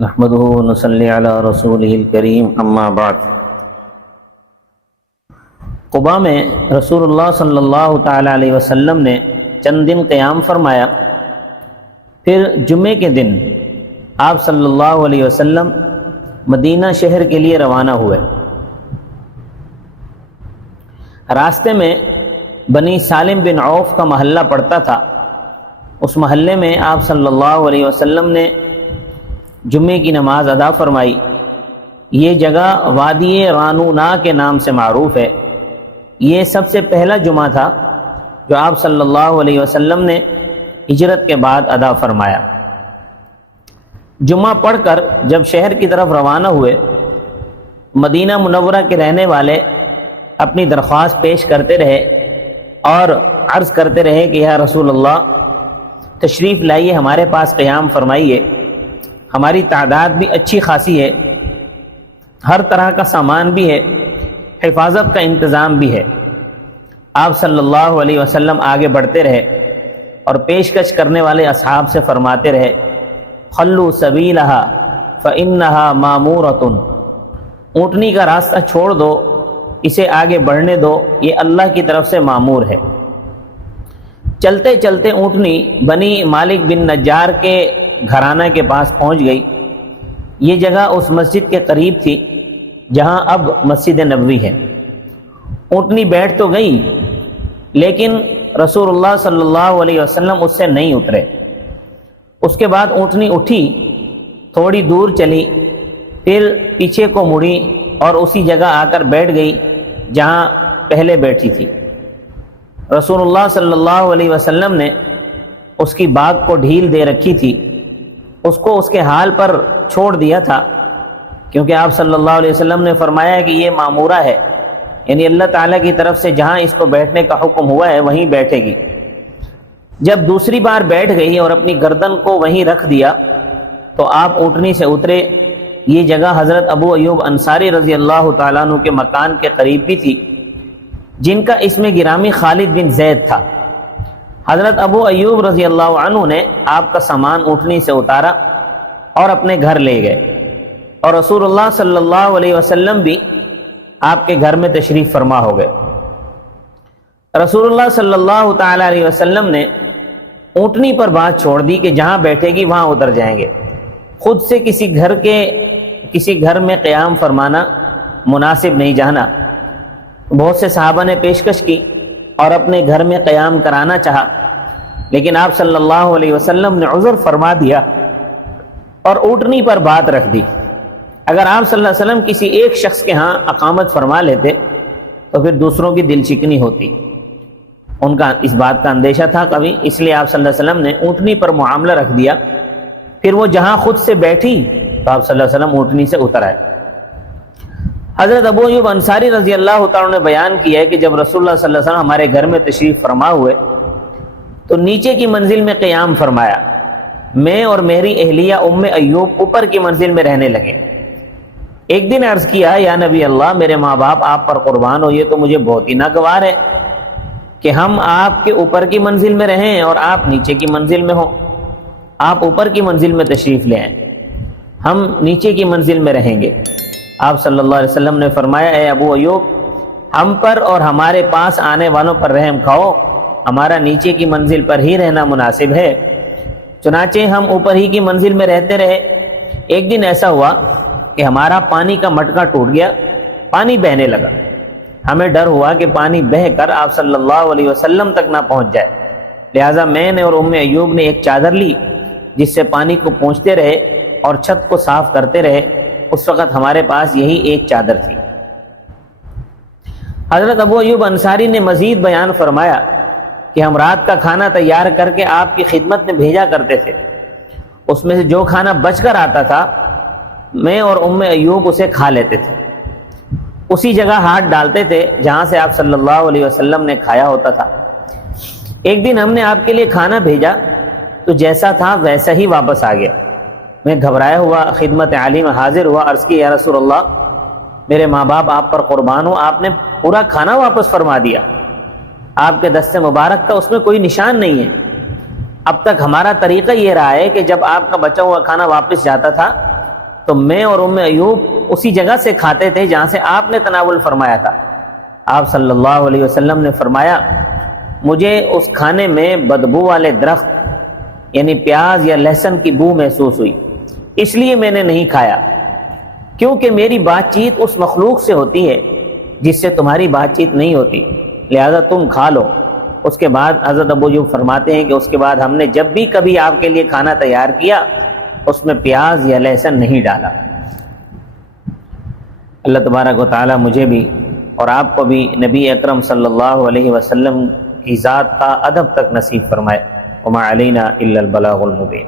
نحمده ونصلي على رسوله الكريم اما بعد۔ قباء میں رسول اللہ صلی اللہ تعالی علیہ وسلم نے چند دن قیام فرمایا، پھر جمعے کے دن آپ صلی اللہ علیہ وسلم مدینہ شہر کے لیے روانہ ہوئے۔ راستے میں بنی سالم بن عوف کا محلہ پڑتا تھا۔ اس محلے میں آپ صلی اللہ علیہ وسلم نے جمعے کی نماز ادا فرمائی۔ یہ جگہ وادی رانونا کے نام سے معروف ہے۔ یہ سب سے پہلا جمعہ تھا جو آپ صلی اللہ علیہ وسلم نے ہجرت کے بعد ادا فرمایا۔ جمعہ پڑھ کر جب شہر کی طرف روانہ ہوئے، مدینہ منورہ کے رہنے والے اپنی درخواست پیش کرتے رہے اور عرض کرتے رہے کہ یا رسول اللہ تشریف لائیے، ہمارے پاس قیام فرمائیے، ہماری تعداد بھی اچھی خاصی ہے، ہر طرح کا سامان بھی ہے، حفاظت کا انتظام بھی ہے۔ آپ صلی اللہ علیہ وسلم آگے بڑھتے رہے اور پیشکش کرنے والے اصحاب سے فرماتے رہے، خلو سبیلہا فإنہا مامورۃ، اونٹنی کا راستہ چھوڑ دو، اسے آگے بڑھنے دو، یہ اللہ کی طرف سے مامور ہے۔ چلتے چلتے اونٹنی بنی مالک بن نجار کے گھرانہ کے پاس پہنچ گئی۔ یہ جگہ اس مسجد کے قریب تھی جہاں اب مسجد نبوی ہے۔ اونٹنی بیٹھ تو گئی لیکن رسول اللہ صلی اللہ علیہ وسلم اس سے نہیں اترے۔ اس کے بعد اونٹنی اٹھی، تھوڑی دور چلی، پھر پیچھے کو مڑی اور اسی جگہ آ کر بیٹھ گئی جہاں پہلے بیٹھی تھی۔ رسول اللہ صلی اللہ علیہ وسلم نے اس کی باگ کو ڈھیل دے رکھی تھی، اس کو اس کے حال پر چھوڑ دیا تھا، کیونکہ آپ صلی اللہ علیہ وسلم نے فرمایا کہ یہ مامورہ ہے، یعنی اللہ تعالیٰ کی طرف سے جہاں اس کو بیٹھنے کا حکم ہوا ہے وہیں بیٹھے گی۔ جب دوسری بار بیٹھ گئی اور اپنی گردن کو وہیں رکھ دیا تو آپ اونٹنی سے اترے۔ یہ جگہ حضرت ابو ایوب انصاری رضی اللہ تعالیٰ عنہ کے مکان کے قریب بھی تھی، جن کا اسم گرامی خالد بن زید تھا۔ حضرت ابو ایوب رضی اللہ عنہ نے آپ کا سامان اونٹنی سے اتارا اور اپنے گھر لے گئے، اور رسول اللہ صلی اللہ علیہ وسلم بھی آپ کے گھر میں تشریف فرما ہو گئے۔ رسول اللہ صلی اللہ تعالی علیہ وسلم نے اونٹنی پر بات چھوڑ دی کہ جہاں بیٹھے گی وہاں اتر جائیں گے۔ خود سے کسی گھر میں قیام فرمانا مناسب نہیں جانا۔ بہت سے صحابہ نے پیشکش کی اور اپنے گھر میں قیام کرانا چاہا، لیکن آپ صلی اللہ علیہ وسلم نے عذر فرما دیا اور اونٹنی پر بات رکھ دی۔ اگر آپ صلی اللہ علیہ وسلم کسی ایک شخص کے ہاں اقامت فرما لیتے تو پھر دوسروں کی دل چکنی ہوتی۔ ان کا اس بات کا اندیشہ تھا کبھی، اس لیے آپ صلی اللہ علیہ وسلم نے اونٹنی پر معاملہ رکھ دیا۔ پھر وہ جہاں خود سے بیٹھی تو آپ صلی اللہ علیہ وسلم اونٹنی سے اتر آئے۔ حضرت ابو ایوب انصاری رضی اللہ تعالیٰ نے بیان کیا ہے کہ جب رسول اللہ صلی اللہ علیہ وسلم ہمارے گھر میں تشریف فرما ہوئے تو نیچے کی منزل میں قیام فرمایا، میں اور میری اہلیہ ام ایوب اوپر کی منزل میں رہنے لگے۔ ایک دن عرض کیا، یا نبی اللہ، میرے ماں باپ آپ پر قربان ہو، یہ تو مجھے بہت ہی ناگوار ہے کہ ہم آپ کے اوپر کی منزل میں رہیں اور آپ نیچے کی منزل میں ہوں۔ آپ اوپر کی منزل میں تشریف لے آئیں، ہم نیچے کی منزل میں رہیں گے۔ آپ صلی اللہ علیہ وسلم نے فرمایا، اے ابو ایوب، ہم پر اور ہمارے پاس آنے والوں پر رحم کھاؤ، ہمارا نیچے کی منزل پر ہی رہنا مناسب ہے۔ چنانچہ ہم اوپر ہی کی منزل میں رہتے رہے۔ ایک دن ایسا ہوا کہ ہمارا پانی کا مٹکا ٹوٹ گیا، پانی بہنے لگا۔ ہمیں ڈر ہوا کہ پانی بہہ کر آپ صلی اللہ علیہ وسلم تک نہ پہنچ جائے، لہٰذا میں نے اور ام ایوب نے ایک چادر لی جس سے پانی کو پہنچتے رہے اور چھت کو صاف کرتے رہے۔ اس وقت ہمارے پاس یہی ایک چادر تھی۔ حضرت ابو ایوب انصاری نے مزید بیان فرمایا کہ ہم رات کا کھانا تیار کر کے آپ کی خدمت میں بھیجا کرتے تھے، اس میں سے جو کھانا بچ کر آتا تھا میں اور ام ایوب اسے کھا لیتے تھے، اسی جگہ ہاتھ ڈالتے تھے جہاں سے آپ صلی اللہ علیہ وسلم نے کھایا ہوتا تھا۔ ایک دن ہم نے آپ کے لیے کھانا بھیجا تو جیسا تھا ویسا ہی واپس آ گیا۔ میں گھبرایا ہوا خدمت عالی میں حاضر ہوا، عرض کی، یا رسول اللہ، میرے ماں باپ آپ پر قربان ہو، آپ نے پورا کھانا واپس فرما دیا، آپ کے دست مبارک کا اس میں کوئی نشان نہیں ہے۔ اب تک ہمارا طریقہ یہ رہا ہے کہ جب آپ کا بچا ہوا کھانا واپس جاتا تھا تو میں اور ام ایوب اسی جگہ سے کھاتے تھے جہاں سے آپ نے تناول فرمایا تھا۔ آپ صلی اللہ علیہ وسلم نے فرمایا مجھے اس کھانے میں بدبو والے درخت یعنی پیاز یا لہسن کی بو محسوس ہوئی، اس لیے میں نے نہیں کھایا، کیونکہ میری بات چیت اس مخلوق سے ہوتی ہے جس سے تمہاری بات چیت نہیں ہوتی، لہذا تم کھا لو۔ اس کے بعد حضرت ابو ایوب فرماتے ہیں کہ اس کے بعد ہم نے جب بھی کبھی آپ کے لیے کھانا تیار کیا اس میں پیاز یا لہسن نہیں ڈالا۔ اللہ تبارک و تعالی مجھے بھی اور آپ کو بھی نبی اکرم صلی اللہ علیہ وسلم کی ذات کا ادب تک نصیب فرمائے۔ وما علینا الا البلاغ المبین۔